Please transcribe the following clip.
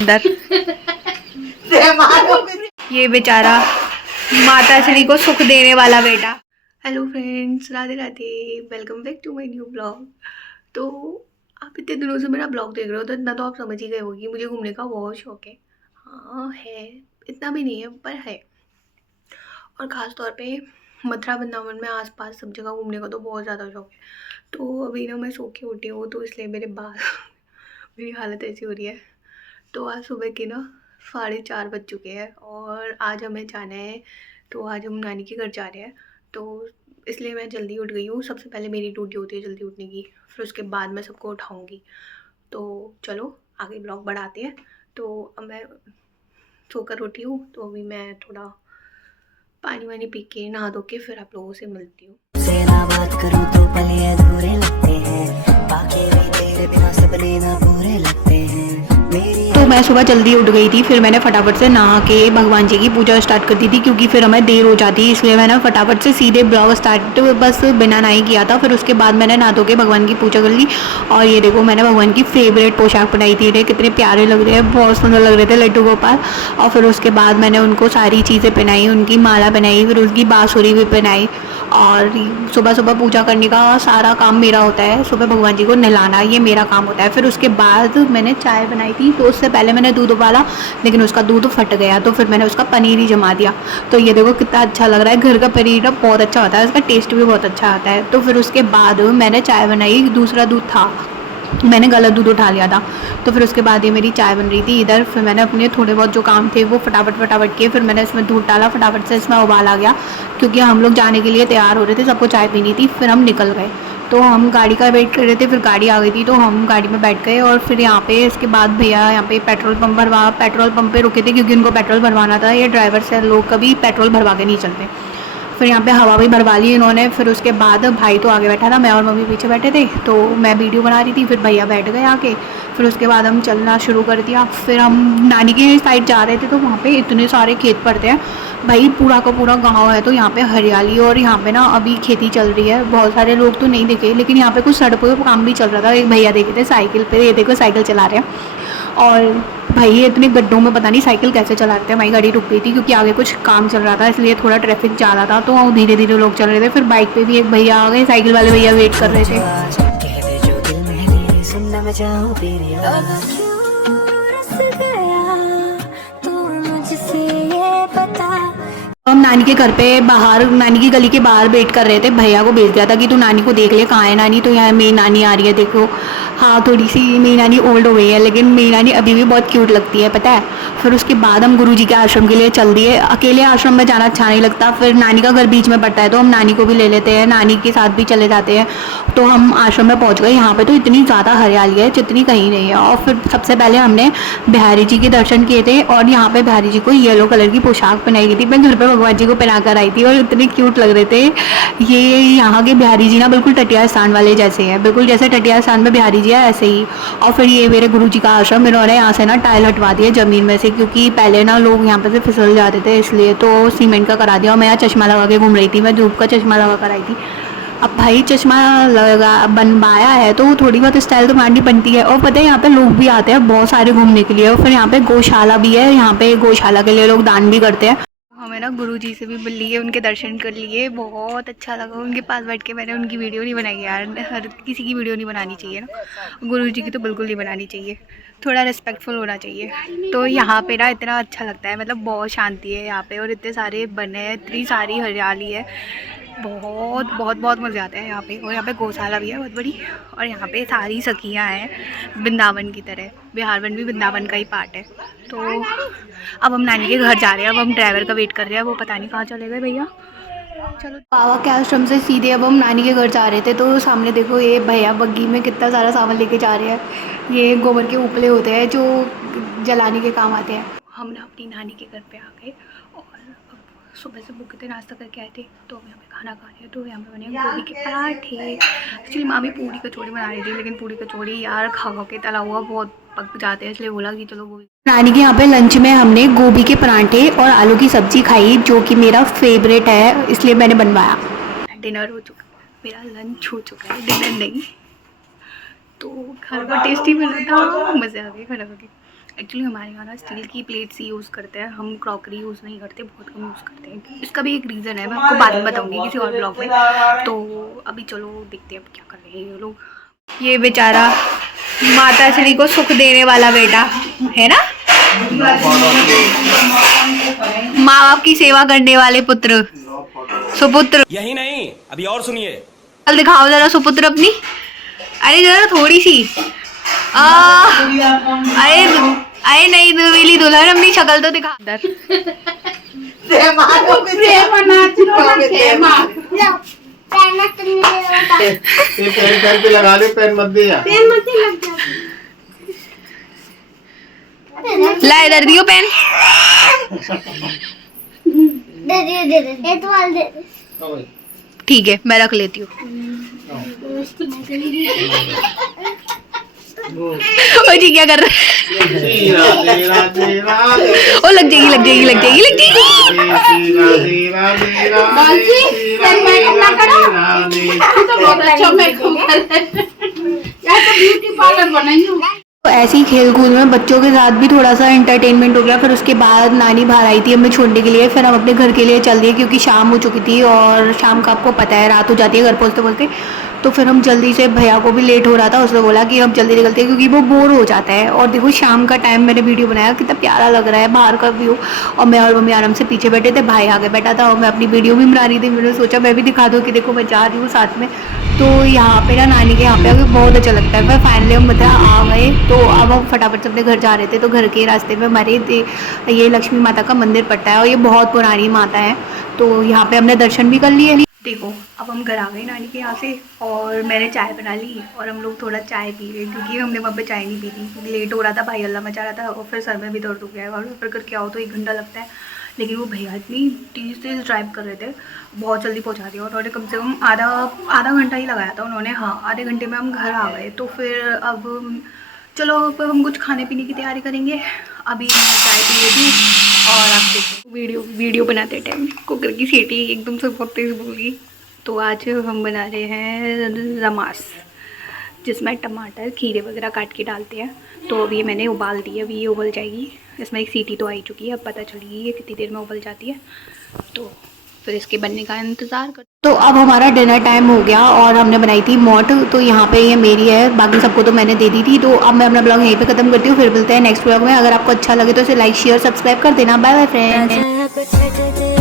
अंदर ये बेचारा माता श्री को सुख देने वाला बेटा। Hello friends, Radhe Radhe, welcome back to my new blog. तो आप इतने दिनों से मेरा ब्लॉग देख रहे हो तो इतना तो आप समझ ही गए होगी मुझे घूमने का बहुत शौक है। हाँ है, इतना भी नहीं है पर है। और ख़ास तौर पे मथुरा वृंदावन में आसपास सब जगह घूमने का तो बहुत ज़्यादा शौक है। तो अभी ना मैं सो के उठी हूँ तो इसलिए मेरे बाल मेरी हालत ऐसी हो रही है। तो आज सुबह के ना 4:30 बज चुके हैं और आज हमें जाना है। तो आज हम नानी के घर जा रहे हैं तो इसलिए मैं जल्दी उठ गई हूँ। सबसे पहले मेरी ड्यूटी होती है जल्दी उठने की, फिर उसके बाद मैं सबको उठाऊँगी। तो चलो आगे ब्लॉग बढ़ाते हैं। तो अब मैं सोकर उठी हूँ तो अभी मैं थोड़ा पानी वानी पी के नहा धो के फिर आप लोगों से मिलती हूँ। से ना बात करूं तो पल ये अधूरे लगते हैं, बाकी भी तेरे बिना सपने ना पूरे लगते हैं। तो मैं सुबह जल्दी उठ गई थी, फिर मैंने फटाफट से नहा के भगवान जी की पूजा स्टार्ट कर दी थी क्योंकि फिर हमें देर हो जाती, इसलिए मैंने फटाफट से सीधे ब्लॉग स्टार्ट बस बिना नहाई किया था। फिर उसके बाद मैंने नहा धो के भगवान की पूजा कर ली। और ये देखो मैंने भगवान की फेवरेट पोशाक पहनाई थी, ये कितने प्यारे लग रहे हैं, बहुत सुंदर लग रहे थे लड्डू गोपाल। और फिर उसके बाद मैंने उनको सारी चीज़ें पहनाई, उनकी माला पहनाई, फिर उसकी बाँसुरी भी पहनाई। और सुबह सुबह पूजा करने का सारा काम मेरा होता है, सुबह भगवान जी को नहलाना ये मेरा काम होता है। फिर उसके बाद मैंने चाय बनाई थी, तो उससे पहले मैंने दूध उबाला लेकिन उसका दूध फट गया, तो फिर मैंने उसका पनीर ही जमा दिया। तो ये देखो कितना अच्छा लग रहा है, घर का पनीर ना बहुत अच्छा होता है, उसका टेस्ट भी बहुत अच्छा आता है। तो फिर उसके बाद मैंने चाय बनाई, दूसरा दूध था, मैंने गलत दूध उठा लिया था। तो फिर उसके बाद ये मेरी चाय बन रही थी इधर। फिर मैंने अपने थोड़े बहुत जो काम थे वो फटाफट किए, फिर मैंने इसमें दूध डाला, फटाफट से इसमें उबाल आ गया क्योंकि हम लोग जाने के लिए तैयार हो रहे थे, सबको चाय पीनी थी। फिर हम निकल गए, तो हम गाड़ी का वेट कर रहे थे, फिर गाड़ी आ गई थी तो हम गाड़ी में बैठ गए। और फिर यहाँ पे इसके बाद भैया यहाँ पे पेट्रोल पंप पे रुके थे क्योंकि उनको पेट्रोल भरवाना था। ये ड्राइवर से लोग कभी पेट्रोल भरवा के नहीं चलते। फिर यहाँ पे हवा भी भरवा ली इन्होंने। फिर उसके बाद भाई तो आगे बैठा था, मैं और मम्मी पीछे बैठे थे, तो मैं वीडियो बना रही थी, फिर भैया बैठ गए आके। फिर उसके बाद हम चलना शुरू कर दिया। फिर हम नानी की साइड जा रहे थे तो वहाँ पे इतने सारे खेत पड़ते हैं भाई, पूरा का पूरा गांव है। तो यहाँ पे हरियाली, और यहाँ पे ना अभी खेती चल रही है। बहुत सारे लोग तो नहीं दिखे लेकिन यहाँ पे कुछ सड़कों पर काम भी चल रहा था। एक भैया देखे थे साइकिल पे, ये देखो साइकिल चला रहे हैं। और भाई ये इतने गड्ढों में पता नहीं साइकिल कैसे चलाते हैं। हमारी गाड़ी रुक गई थी क्योंकि आगे कुछ काम चल रहा था, इसलिए थोड़ा ट्रैफिक ज़्यादा था, तो धीरे धीरे लोग चल रहे थे। फिर बाइक पे भी एक भैया आ गए, साइकिल वाले भैया वेट कर रहे थे। हम नानी के घर पे बाहर, नानी की गली के बाहर वेट कर रहे थे। भैया को भेज दिया था कि तू नानी को देख ले कहाँ है नानी। तो यहाँ मेरी नानी आ रही है, देखो। हाँ थोड़ी सी मेरी नानी ओल्ड हो गई है लेकिन मेरी नानी अभी भी बहुत क्यूट लगती है, पता है। फिर उसके बाद हम गुरुजी के आश्रम के लिए चल दिए। अकेले आश्रम में जाना अच्छा नहीं लगता, फिर नानी का घर बीच में पड़ता है तो हम नानी को भी ले लेते हैं, नानी के साथ भी चले जाते हैं। तो हम आश्रम में पहुँच गए। यहाँ पर तो इतनी ज़्यादा हरियाली है जितनी कहीं नहीं है। और फिर सबसे पहले हमने बिहारी जी के दर्शन किए थे, और यहाँ पे बिहारी जी को येलो कलर की पोशाक पहनाई गई थी। मैं घर पे भगवान जी को पहना कर आई थी और इतने क्यूट लग रहे थे। ये यहाँ के बिहारी जी ना बिल्कुल टटिया स्थान वाले जैसे हैं, बिल्कुल जैसे टटिया स्थान में बिहारी जी है ऐसे ही। और फिर ये मेरे गुरु जी का आश्रम, इन्होंने यहाँ से ना टाइल हटवा दिया ज़मीन में से क्योंकि पहले ना लोग यहाँ पे से फिसल जाते थे, इसलिए तो सीमेंट का करा दिया। और मैं यहाँ चश्मा लगा के घूम रही थी, मैं धूप का चश्मा लगा कर आई थी। अब भाई चश्मा लगा बनवाया है तो थोड़ी बहुत स्टाइल तो मारनी बनती है। और पता है यहाँ पे लोग भी आते हैं बहुत सारे घूमने के लिए। और फिर यहाँ पे गौशाला भी है, यहाँ पे गौशाला के लिए लोग दान भी करते हैं। हमें ना गुरुजी से भी मिल लिए, उनके दर्शन कर लिए, बहुत अच्छा लगा उनके पास बैठ के। मैंने उनकी वीडियो नहीं बनाई यार, हर किसी की वीडियो नहीं बनानी चाहिए ना, गुरुजी की तो बिल्कुल नहीं बनानी चाहिए, थोड़ा रिस्पेक्टफुल होना चाहिए। तो यहाँ पे ना इतना अच्छा लगता है, मतलब बहुत शांति है यहाँ पे, और इतने सारे बने हैं, इतनी सारी हरियाली है, बहुत बहुत बहुत मज़ा आता है यहाँ पे। और यहाँ पे गौशाला भी है बहुत बड़ी, और यहाँ पे सारी सखियाँ हैं वृंदावन की तरह, बिहारवन भी वृंदावन का ही पार्ट है। तो अब हम नानी के घर जा रहे हैं, अब हम ड्राइवर का वेट कर रहे हैं, वो पता नहीं कहाँ चले गए भैया। चलो बाबा के आश्रम से सीधे अब हम नानी के घर जा रहे थे। तो सामने देखो ये भैया बग्गी में कितना सारा सामान लेके जा रहे हैं। ये गोबर के उपले होते हैं जो जलाने के काम आते हैं। हम ना अपनी नानी के घर पे आ गए और सुबह से भूखे थे, नाश्ता करके आए थे, तो हम यहाँ पे खाना खा रहे हैं। तो यहाँ पे बने गोभी के पराठे। एक्चुअली मामी पूरी कचौड़ी बना रही थी लेकिन पूरी कचौड़ी यार खा खा के तला हुआ बहुत पक जाते हैं, इसलिए बोला कि चलो गोभी। नानी के यहाँ पे लंच में हमने गोभी के पराठे और आलू की सब्जी खाई जो कि मेरा फेवरेट है, इसलिए मैंने बनवाया। डिनर हो चुका, मेरा लंच हो चुका है, डिनर नहीं। तो खाना बहुत टेस्टी बना था, मज़े आ गए खाना खा के। एक्चुअली हमारे यहाँ ना स्टील की प्लेट्स ही यूज़ करते हैं, हम क्रॉकरी यूज़ नहीं करते, बहुत कम यूज़ करते हैं। इसका भी एक रीज़न है, मैं आपको बाद में बताऊँगी किसी और ब्लॉग में। तो अभी चलो देखते हैं अब क्या कर रहे हैं ये लोग। ये बेचारा माता श्री को सुख देने वाला बेटा है ना, माँ बाप की सेवा करने वाले पुत्र, सुपुत्र। यही नहीं, अभी और सुनिए। चल दिखाओ जरा सुपुत्र अपनी, अरे जरा थोड़ी सी अरे अरे नहीं दुल्हली दुल्हन अपनी शक्ल तो दिखा। पेन पे लगा ले, पेन मत दे यार। ला इधर दियो पेन। ठीक है मैं रख लेती हूँ। ओ जी क्या कर रहे हैं? ओ लग जाएगी लग जाएगी लग जाएगी लग जाएगी। तो ऐसे ही खेल कूद में बच्चों के साथ भी थोड़ा सा एंटरटेनमेंट हो गया। फिर उसके बाद नानी बाहर आई थी हमें छोड़ने के लिए, फिर हम अपने घर के लिए चल दिए क्योंकि शाम हो चुकी थी और शाम का आपको पता है रात हो जाती है घर पहुँचते पहुँचते। तो फिर हम जल्दी से, भैया को भी लेट हो रहा था, उसने बोला कि हम जल्दी निकलते हैं क्योंकि वो बोर हो जाता है। और देखो शाम का टाइम मैंने वीडियो बनाया, कितना प्यारा लग रहा है बाहर का व्यू। और मैं और मम्मी आराम से पीछे बैठे थे, भाई आगे बैठा था और मैं अपनी वीडियो भी बना रही थी। मैंने सोचा मैं भी दिखा दूँ कि देखो मैं जा रही हूँ साथ में। तो यहाँ पे ना नानी के यहाँ पे आके बहुत अच्छा लगता है। फिर फाइनली हम मतलब आ गए, तो अब हम फटाफट से अपने घर जा रहे थे। तो घर के रास्ते में हमारे ये लक्ष्मी माता का मंदिर पड़ता है और ये बहुत पुरानी माता है, तो यहाँ पे हमने दर्शन भी कर लिए। देखो अब हम घर आ गए नानी के यहाँ से और मैंने चाय बना ली और हम लोग थोड़ा चाय पी रहे क्योंकि हमने वहाँ पे चाय नहीं पी थी क्योंकि लेट हो रहा था, भाई हल्ला मचा रहा था और फिर सर में भी दर्द हो गया है। और फिर करके आओ तो 1 घंटा लगता है, लेकिन वो भैया इतनी तेज़ ड्राइव कर रहे थे, बहुत जल्दी पहुँचा दिया। और उन्होंने कम से कम आधा घंटा ही लगाया था उन्होंने। हाँ आधे घंटे में हम घर आ गए। तो फिर अब चलो अब हम कुछ खाने पीने की तैयारी करेंगे। अभी मैं चाय पी लेती हूँ और आप देखो वीडियो बनाते टाइम कुकर की सीटी एकदम से बहुत तेज़ बोल गई। तो आज हम बना रहे हैं रमास, जिसमें टमाटर खीरे वगैरह काट के डालते हैं। तो अभी मैंने उबाल दी है, अभी ये उबल जाएगी। इसमें एक सीटी तो आई चुकी है, अब पता चलेगी ये कितनी देर में उबल जाती है। तो फिर इसके बनने का इंतज़ार कर। तो अब हमारा डिनर टाइम हो गया और हमने बनाई थी मोट। तो यहाँ पे ये मेरी है, बाकी सबको तो मैंने दे दी थी। तो अब मैं अपना ब्लॉग यहीं पे ख़त्म करती हूँ, फिर मिलते हैं नेक्स्ट ब्लॉग में। अगर आपको अच्छा लगे तो इसे लाइक शेयर सब्सक्राइब कर देना। Bye bye friends.